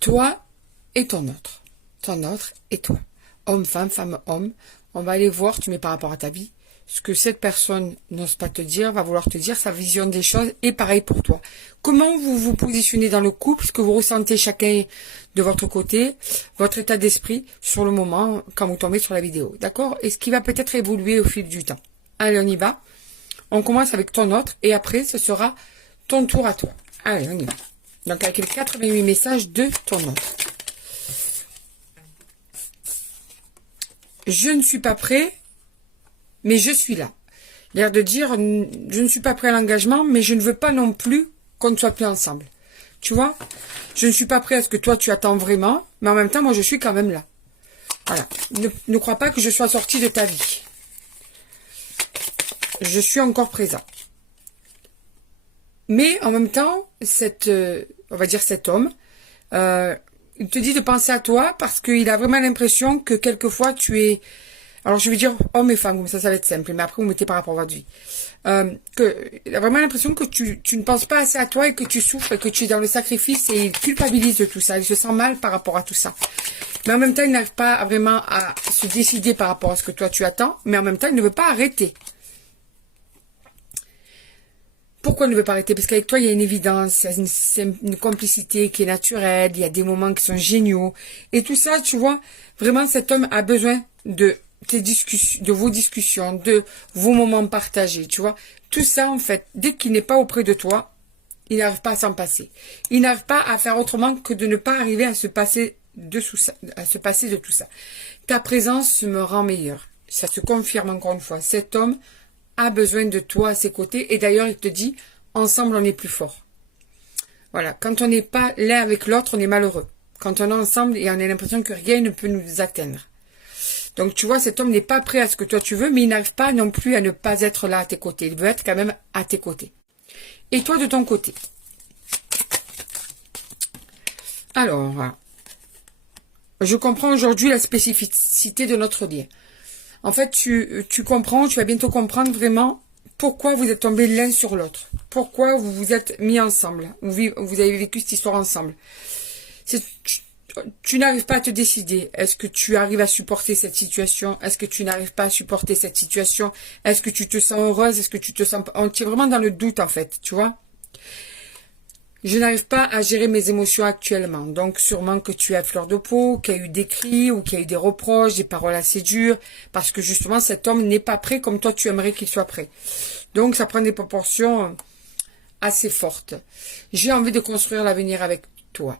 toi et ton autre. Ton autre et toi. Homme, femme, femme, homme. On va aller voir, tu mets par rapport à ta vie, ce que cette personne n'ose pas te dire, va vouloir te dire, sa vision des choses, et pareil pour toi. Comment vous vous positionnez dans le couple, ce que vous ressentez chacun de votre côté, votre état d'esprit sur le moment, quand vous tombez sur la vidéo. D'accord? Et ce qui va peut-être évoluer au fil du temps. Allez, on y va. On commence avec ton autre, et après, ce sera ton tour à toi. Allez, on y va. Donc, avec les 88 messages de ton autre. Je ne suis pas prêt, mais je suis là. L'air de dire, je ne suis pas prêt à l'engagement, mais je ne veux pas non plus qu'on ne soit plus ensemble. Tu vois? Je ne suis pas prêt à ce que toi, tu attends vraiment, mais en même temps, moi, je suis quand même là. Voilà. Ne crois pas que je sois sortie de ta vie. Je suis encore présent. Mais en même temps, on va dire cet homme, il te dit de penser à toi parce qu'il a vraiment l'impression que quelquefois tu es... Alors je vais dire homme et femme, comme ça va être simple, mais après vous mettez par rapport à votre vie. Il a vraiment l'impression que tu ne penses pas assez à toi et que tu souffres et que tu es dans le sacrifice et il culpabilise de tout ça. Il se sent mal par rapport à tout ça. Mais en même temps, il n'arrive pas vraiment à se décider par rapport à ce que toi tu attends, mais en même temps, il ne veut pas arrêter. Pourquoi il ne veut pas arrêter? Parce qu'avec toi, il y a une évidence, il y a une complicité qui est naturelle, il y a des moments qui sont géniaux. Et tout ça, tu vois, vraiment, cet homme a besoin de tes discussions, de vos discussions, de vos moments partagés, tu vois. Tout ça, en fait, dès qu'il n'est pas auprès de toi, il n'arrive pas à s'en passer. Il n'arrive pas à faire autrement que de ne pas arriver à se passer de tout ça. Ta présence me rend meilleur. Ça se confirme encore une fois. Cet homme a besoin de toi à ses côtés. Et d'ailleurs, il te dit, ensemble, on est plus fort. Voilà. Quand on n'est pas l'un avec l'autre, on est malheureux. Quand on est ensemble et on a l'impression que rien ne peut nous atteindre. Donc, tu vois, cet homme n'est pas prêt à ce que toi tu veux, mais il n'arrive pas non plus à ne pas être là à tes côtés. Il veut être quand même à tes côtés. Et toi, de ton côté. Alors, je comprends aujourd'hui la spécificité de notre lien. En fait, tu comprends, tu vas bientôt comprendre vraiment pourquoi vous êtes tombés l'un sur l'autre. Pourquoi vous vous êtes mis ensemble. Vous avez vécu cette histoire ensemble. Tu n'arrives pas à te décider. Est-ce que tu arrives à supporter cette situation? Est-ce que tu n'arrives pas à supporter cette situation? Est-ce que tu te sens heureuse? Est-ce que tu te sens... On est vraiment dans le doute, en fait, tu vois. Je n'arrive pas à gérer mes émotions actuellement. Donc, sûrement que tu es à fleur de peau, qu'il y a eu des cris, ou qu'il y a eu des reproches, des paroles assez dures, parce que justement, cet homme n'est pas prêt comme toi, tu aimerais qu'il soit prêt. Donc, ça prend des proportions assez fortes. J'ai envie de construire l'avenir avec toi.